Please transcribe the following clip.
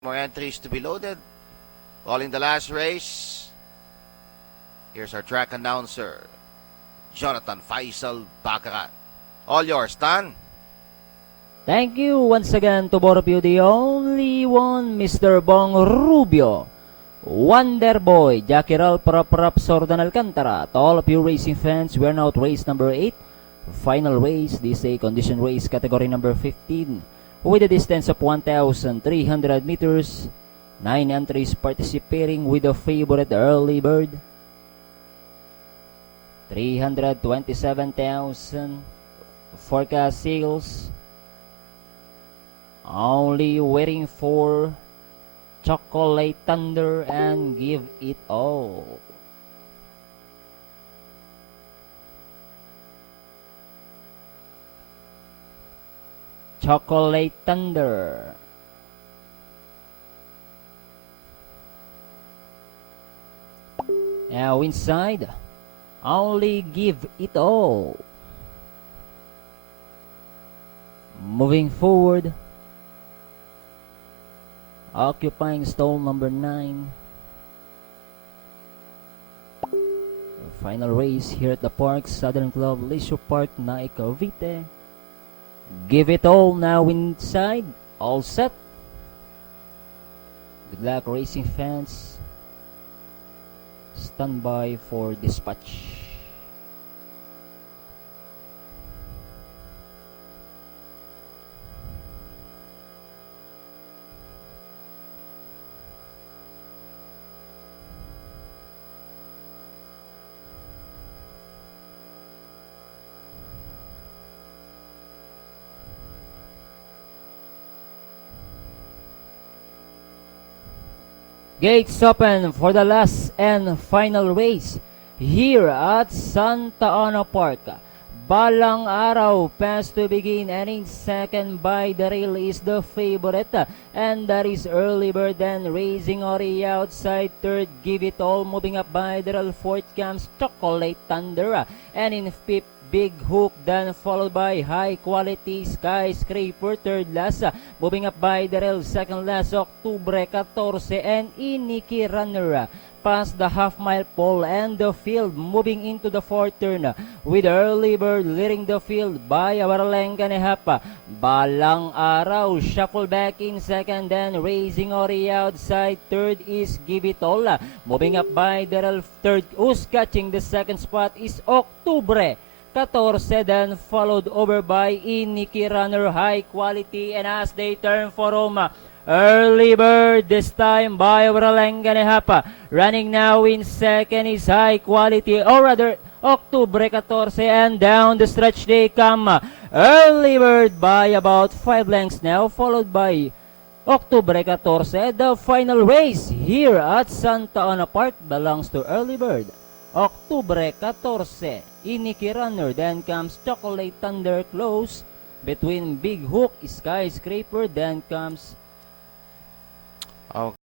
More entries to be loaded. Calling the last race. Here's our track announcer, Jonathan Faisal Bakaran. All yours, Tan. Thank you once again to both of you. The only one, Mr. Bong Rubio, Wonder Boy, Jackie Ralph Sordan Alcantara. To all of you racing fans, we are now at race number 8. Final race, this is a condition race category number 15. With a distance of 1,300 meters. 9 entries participating with the favorite Early Bird. 327,000 forecast sales. Only waiting for Chocolate Thunder and Give It All. Chocolate Thunder. Now inside, Only Give It All. Moving forward, occupying stall number 9. Final race here at the park, Southern Club Leisure Park, Naik, Cavite. Give It All now inside, all set. Good luck, racing fans. Stand by for dispatch. Gates open for the last and final race here at Santa Ana Park. Balang Araw pass to begin, and in second by the rail is the favorite, and that is Early Bird. Then Raising Ori outside third, Give It All moving up by the rail. Fourth comes Chocolate Thunder, and in fifth Big Hook, then followed by High Quality Skyscraper. Third last, moving up by the rail. Second last, Octubre 14 and Iniki Runner. Past the half-mile pole and the field, moving into the fourth turn with Early Bird leading the field by Awaralengka Nehapa. Balang Araw shuffle back in second, then Raising Ori outside. Third is Give It All. Moving up by the rail. Third, who's catching the second spot is Octubre 14, then followed over by Iniki Runner, High Quality, and as they turn for Roma, Early Bird this time by Awaralengka Nehapa. Running now in second is High Quality, or rather Octubre 14, and down the stretch they come. Early Bird by about 5 lengths now, followed by Octubre 14. The final race here at Santa Ana Park belongs to Early Bird. Octubre 14, Iniki Runner, then comes Chocolate Thunder close between Big Hook, Skyscraper, then comes